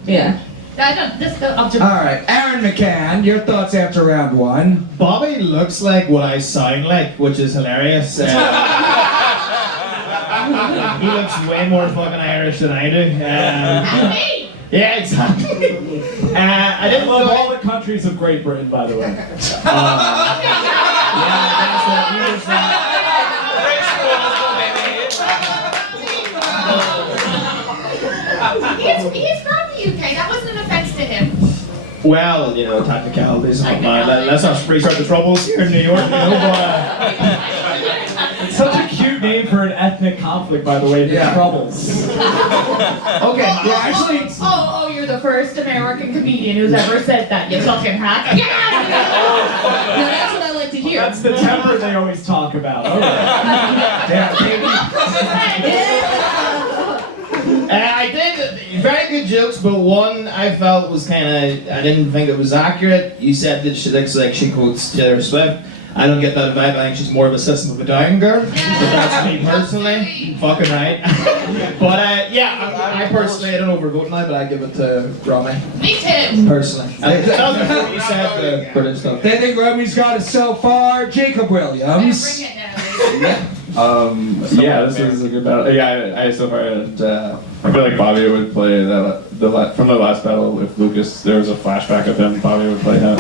Yeah. All right, Aaron McCann, your thoughts after round one? Bobby looks like what I sound like, which is hilarious. He looks way more fucking Irish than I do. Yeah, exactly. I didn't love know all the countries of Great Britain, by the way. He's from the UK. That wasn't an offense to him. Well, technicalities and whatnot. Let's not restart the troubles here in New York, It's such a cute name for an ethnic conflict, by the way, the Troubles. Okay, yeah, actually... Oh, you're the first American comedian who's ever said that, you fucking hack. Yeah! No, that's what I like to hear. That's the temper they always talk about. All right. I did very good jokes, but one I felt was I didn't think it was accurate. You said that she looks like she quotes Taylor Swift. I don't get that vibe. I think she's more of a System of a Down girl. But that's me personally. Fucking right. But I personally, I don't overvote now, but I give it to Romy. Me too. Personally. That was before you said the British stuff. They think Romy's got it so far. Jacob Williams. Bring it now. Yeah, this is a good battle. Yeah, I so far, and I feel like Bobby would play from the last battle. If Lucas, there was a flashback of him, Bobby would play him.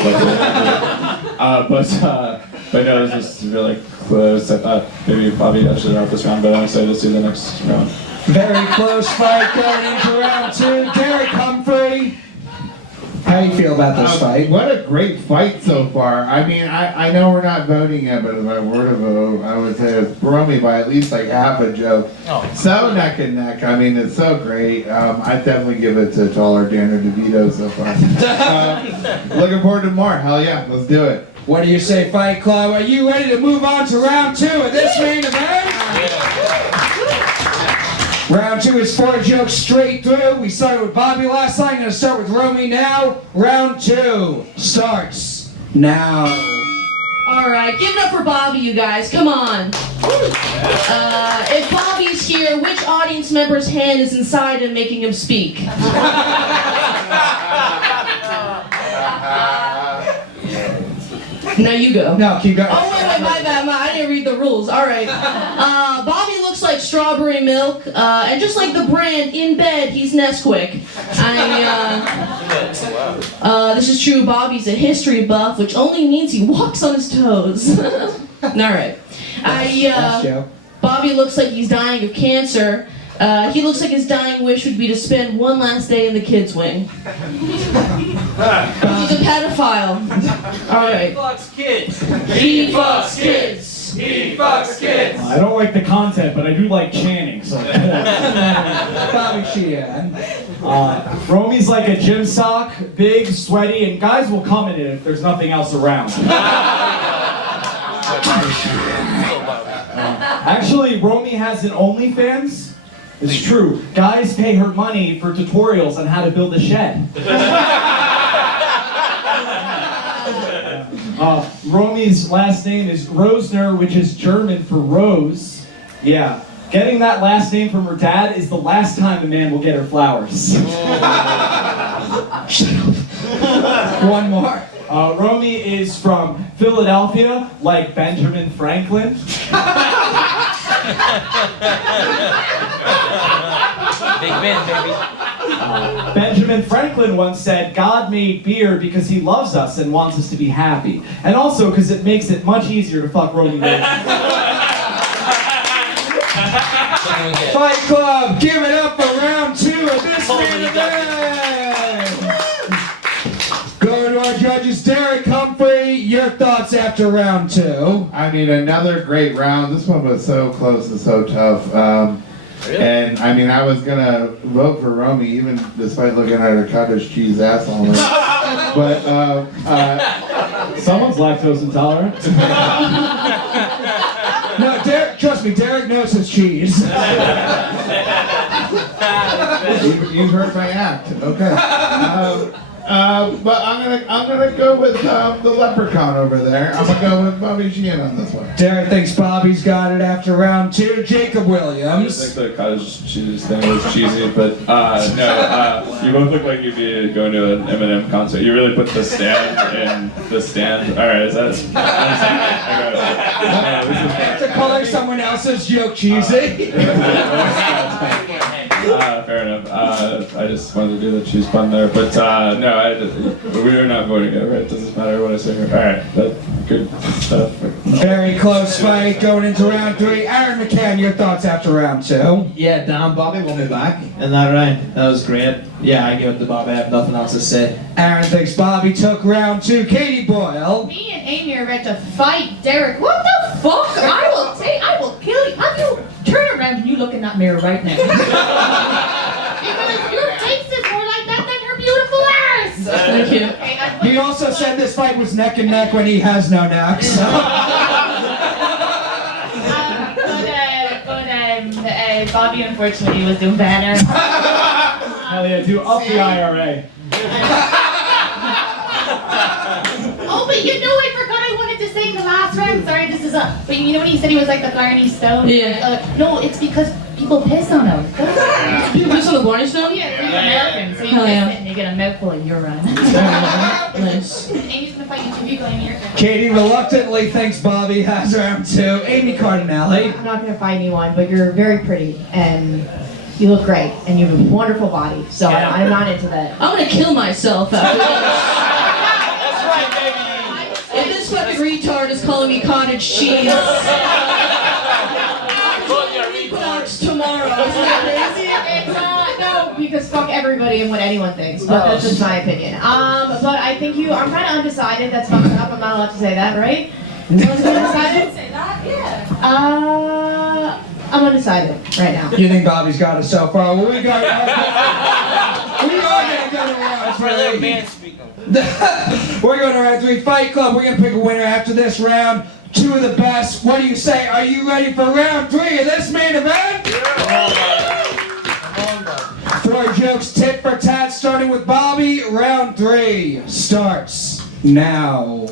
But no, this is really close. I thought maybe Bobby actually out this round, but I'm excited to see the next round. Very close fight going into round two. Derick Humphrey. How do you feel about this fight? What a great fight so far. I mean, I know we're not voting yet, but if I were to vote, I would say it's Romy by at least like half a joke. Oh. So neck and neck. I mean, it's so great. I'd definitely give it to taller Danner DeVito so far. Looking forward to more. Hell yeah, let's do it. What do you say, Fight Club? Are you ready to move on to round two of this main event? Round two is 4 jokes straight through. We started with Bobby last night. I'm going to start with Romy now. Round two starts now. All right, give it up for Bobby, you guys. Come on. If Bobby's here, which audience member's hand is inside him making him speak? Now you go. No, keep going. Oh, wait, my bad. I didn't read the rules. All right. Bobby looks like strawberry milk, and just like the brand, in bed, he's Nesquik. This is true. Bobby's a history buff, which only means he walks on his toes. All right. Bobby looks like he's dying of cancer. He looks like his dying wish would be to spend one last day in the kids' wing. He's a pedophile. All right. He fucks kids. He fucks kids. He fucks kids. I don't like the content, but I do like Channing. So. Bobby Sheehan. Romy's like a gym sock, big, sweaty, and guys will come in it if there's nothing else around. Actually, Romy has an OnlyFans. It's true. Guys pay her money for tutorials on how to build a shed. Romy's last name is Rosner, which is German for rose. Yeah. Getting that last name from her dad is the last time a man will get her flowers. One more. Romy is from Philadelphia, like Benjamin Franklin. Big Ben, baby. Benjamin Franklin once said, God made beer because he loves us and wants us to be happy. And also because it makes it much easier to fuck Romy Rosner. Fight Club, give it up for round 2 of this main event. Going to our judges, Derick, Humphrey, your thoughts after round 2. I mean, another great round. This one was so close and so tough. And I mean, I was gonna vote for Romy, even despite looking at her cottage cheese ass all over. But someone's lactose intolerant. No, Derick, trust me, Derick knows his cheese. you heard my act, okay. But I'm gonna go with the leprechaun over there. I'm gonna go with Bobby Sheehan on this one. Derek thinks Bobby's got it after round 2. Jacob Williams. I think the cottage cheese thing was cheesy, but no, you both look like you'd be going to an Eminem concert. You really put the stand in the stand. All right, is that? To color someone else's joke cheesy. Fair enough. I just wanted to do the cheese pun there, but no, we are not voting it, right? It doesn't matter what I say here. All right, that's good stuff. Very close fight going into round 3. Aaron McCann, your thoughts after round 2? Yeah, damn, Bobby won me back in that round. That was great. Yeah, I give it to Bobby. I have nothing else to say. Aaron thinks Bobby took round 2. Katie Boyle. Me and Amy are about to fight Derick. What the fuck? I will kill you. Have you turn around and you look in that mirror right now? Because your face is more like that than her beautiful ass. Thank you. He also said this fight was neck and neck when he has no neck. So. Bobby unfortunately was doing better. Hell yeah, do up the IRA. Oh, but you know, I forgot I wanted to sing the last round. Sorry, this is a. But you know when he said he was like the Barney Stone? Yeah. No, it's because people piss on him. People piss on the Barney Stone? Yeah, you're American, so you Hell piss yeah. it and you get a mouthful of urine. Nice. Amy's gonna fight you too. You go in here. Katie reluctantly thinks Bobby has round 2. Amy Cardinale. I'm not gonna fight anyone, but you're very pretty and you look great and you have a wonderful body. So I'm not into that. I'm gonna kill myself after this. That's right, baby. If this fucking retard is calling me cottage cheese, tomorrow. Isn't that crazy? It's no, because fuck everybody and what anyone thinks. But that's just my opinion. But I think I'm kind of undecided. That's fucked up. I'm not allowed to say that, right? Someone's undecided? Say that? Yeah. I'm undecided right now. You think Bobby's got it so far? Well, we are gonna go to round 3. We're going to round 3. Fight Club. We're gonna pick a winner after this round. 2 of the best. What do you say? Are you ready for round 3 of this main event? 4 jokes, tit for tat, starting with Bobby. Round 3 starts now.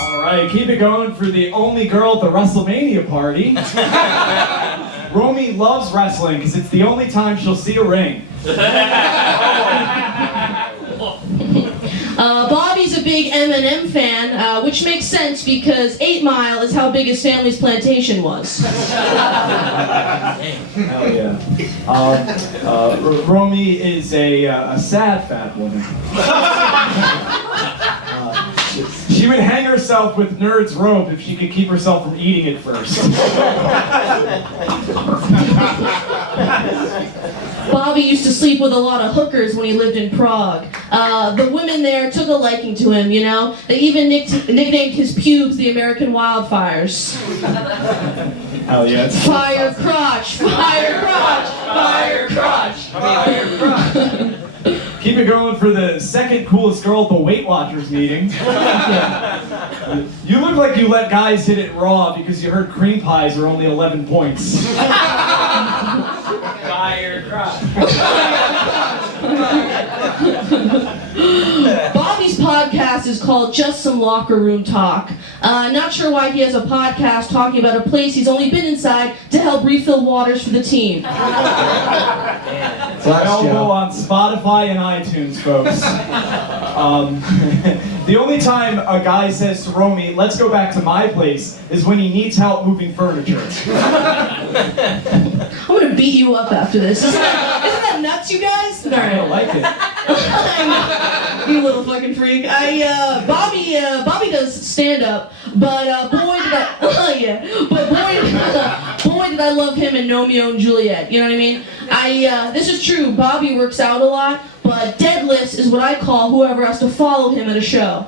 All right, keep it going for the only girl at the WrestleMania party. Romy loves wrestling because it's the only time she'll see a ring. Bobby's a big M&M fan, which makes sense because 8 Mile is how big his family's plantation was. Hell yeah. Romy is a sad fat woman. She would hang herself with Nerd's rope if she could keep herself from eating it first. Bobby used to sleep with a lot of hookers when he lived in Prague. The women there took a liking to him, you know? They even nicknamed his pubes the American wildfires. Hell yeah. Fire crotch, fire crotch, fire crotch, fire crotch. Keep it going for the second coolest girl at the Weight Watchers meeting. You look like you let guys hit it raw because you heard cream pies are only 11 points. Fire crotch. Bobby's podcast podcast is called Just Some Locker Room Talk. Not sure why he has a podcast talking about a place he's only been inside to help refill waters for the team. Available on Spotify and iTunes, folks. The only time a guy says to Romy, let's go back to my place, is when he needs help moving furniture. I'm gonna beat you up after this. Isn't that nuts, you guys? No. I don't like it. You little fucking freak. Bobby does stand up, but boy did I love him in Romeo and Juliet. You know what I mean? This is true. Bobby works out a lot, but deadlifts is what I call whoever has to follow him at a show.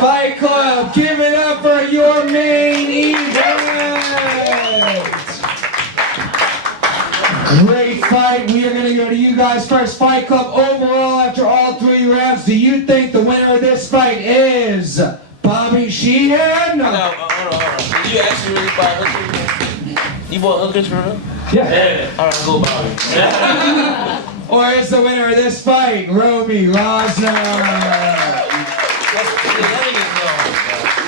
Fight Club, give it up for your main event! Great fight. We are going to go to you guys first. Fight Club, overall, after all 3 rounds, do you think the winner of this fight is Bobby Sheehan? No, hold on. Did you actually really buy hookers? You bought hookers for real? Yeah. Alright, go Bobby. Or is the winner of this fight Romy Rosner?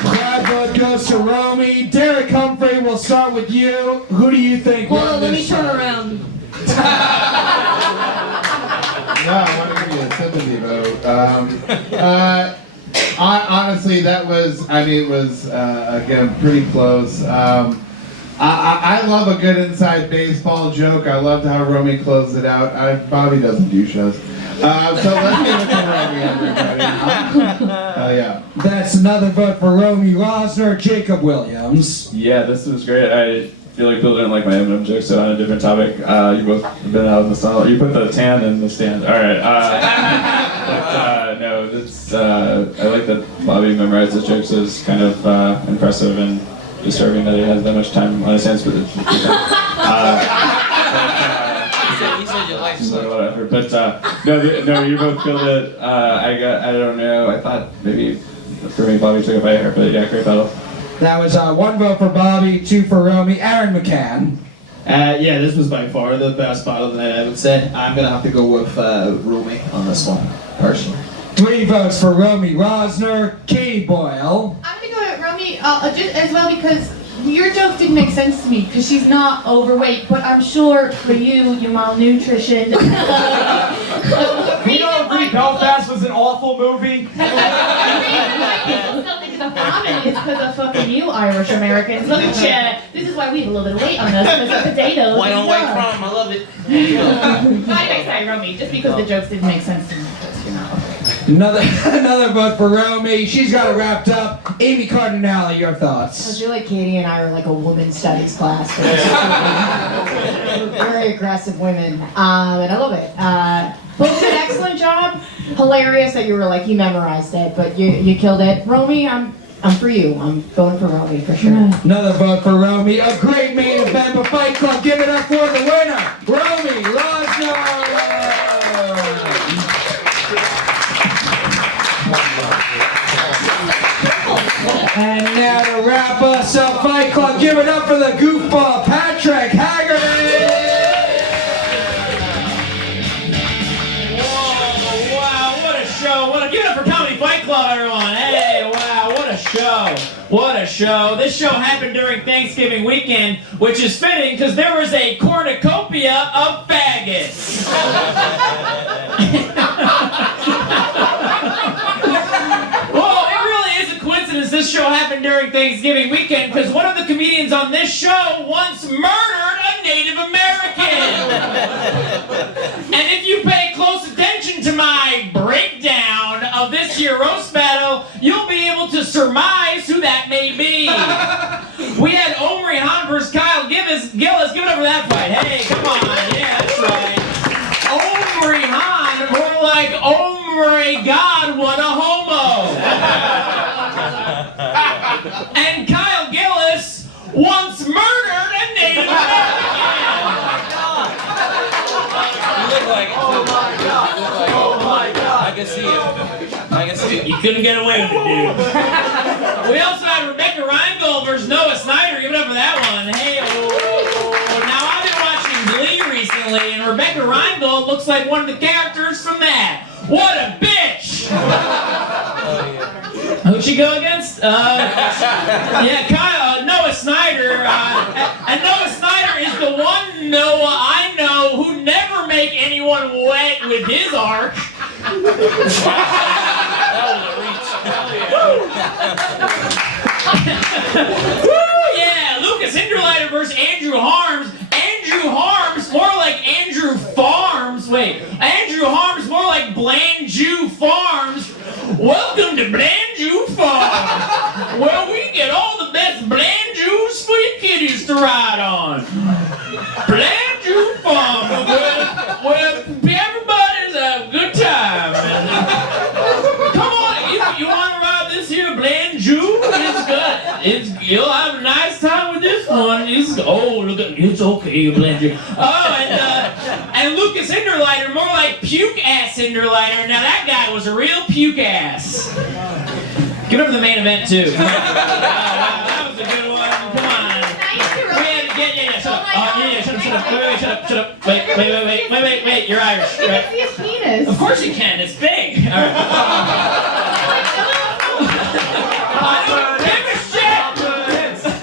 That vote goes to Romy. Derick Humphrey, we'll start with you. Who do you think Hold won on, let me this turn fight? around. No, I want to give you a sympathy vote. Honestly, that was, it was, again, pretty close. I love a good inside baseball joke. I loved how Romy closed it out. Bobby doesn't do shows. So let's give it to Romy, everybody. Yeah. That's another vote for Romy Rosner. Jacob Williams. Yeah, this was great. I feel like people didn't like my Eminem joke, so on a different topic. You both have been out in the sun. You put the tan in the stand. All right. No, it's, I like that Bobby memorized his jokes. It was kind of impressive and disturbing that he has that much time on his hands. But he said your life sucked. Whatever. But no, you both killed it. I don't know. I thought maybe for me Bobby took it by a hair, but yeah, great battle. That was 1 vote for Bobby, 2 for Romy. Aaron McCann. Yeah, this was by far the best battle of the night, I would say. I'm gonna have to go with Romy on this one, personally. 3 votes for Romy Rosner. Katie Boyle. I'm gonna go with Romy just as well because your joke didn't make sense to me because she's not overweight, but I'm sure for you, your malnutrition. We don't agree Belfast was an awful movie. The reason why people still think it's a vomit is because of fucking you Irish Americans. Look at you. This is why we have a little bit of weight on us because of potatoes. White on white crime, I love it. Anyway, sorry, Romy, just because the jokes didn't make sense to me because you're not overweight. Another vote for Romy. She's got it wrapped up. Amy Cardinale, your I thoughts? feel like Katie and I are like a women's studies class. We're very aggressive women, and I love it. Both did an excellent job. Hilarious that you were like, you memorized it, but you killed it. Romy, I'm for you. I'm going for Romy for sure. Another vote for Romy. A great main event of Fight Club. Give it up for the winner, Romy Rosner. And now to wrap us up, Fight Club, give it up for the goofball, Patrick Haggerty! Whoa, wow, what a show. Give it up for Comedy Fight Club, everyone. Hey, wow, what a show. What a show. This show happened during Thanksgiving weekend, which is fitting because there was a cornucopia of faggots. This show happened during Thanksgiving weekend because one of the comedians on this show once murdered a Native American. And if you pay close attention to my breakdown of this year's roast battle, you'll be able to surmise who that may be. We had Omry versus Kyle Gillis. Give it up for that fight. Hey, come on. Yeah, that's right. Omry more like Omry God, what a homo. And Kyle Gillis once murdered a Native American. You look like it. Oh my God. Oh my God. I can see it. I can see it. You couldn't get away with it, dude. We also had Rebecca Reingold versus Snyder. Give it up for that one. Hey, now I've been watching Glee recently, and Rebecca Reingold looks like one of the characters from that. What a bitch! Who'd she go against? Noah Snyder. And Noah Snyder is the one Noah I know who never make anyone wet with his arc. Woo, yeah, Lucas Hinderliter versus Andrew Harms. Andrew Harms, more like Andrew Farms. Wait, Andrew Harms, more like Blandjew Farms. Welcome to Blandjew Farms, where we get all the best Blandjews for your kiddies to ride on. Blandjew Farms, where everybody's having a good time. Come on, you want to ride this here Blandjew? It's good. You'll have a nice time with this one. Look at it's okay, Blandjew. And Lucas Hinderliter, more like puke ass Hinderliter. Now that guy was a real puke ass. Get over the main event too. That was a good one. Come on. Shut up. Wait. You're Irish. You can see his penis. Of course you can. It's big. All right. I don't give a shit.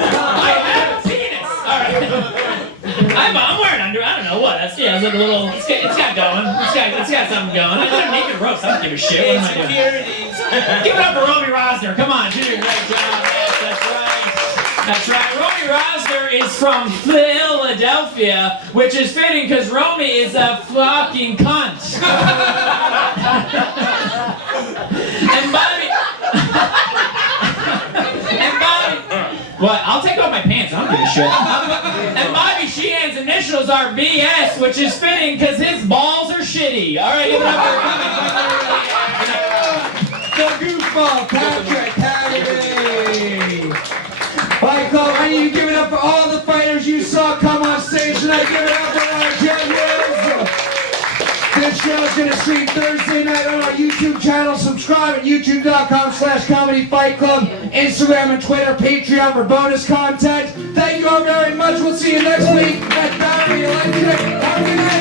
I have a penis. All right. I'm wearing under. I don't know what. That's it's like a little. It's got going. It's got something going. I'm not naked roast. I don't give a shit. What am I doing? Give it up for Romy Rosner. Come on, she did a great job. That's right. Romy Rosner is from Philadelphia, which is fitting because Romy is a fucking cunt. And Bobby. What? I'll take off my pants. I don't give a shit. And Bobby Sheehan's initials are BS, which is fitting because his balls are shitty. All right, give it up for The goofball, Patrick Haggerty. Fight Club, I need you to give it up for all the fighters you saw come on stage tonight. Give it up for our champions. This show is going to stream Thursday night on our YouTube channel. Subscribe at youtube.com/Comedy Fight Club. Instagram and Twitter, Patreon for bonus content. Thank you all very much. We'll see you next week at Battery Electric. Have a good night.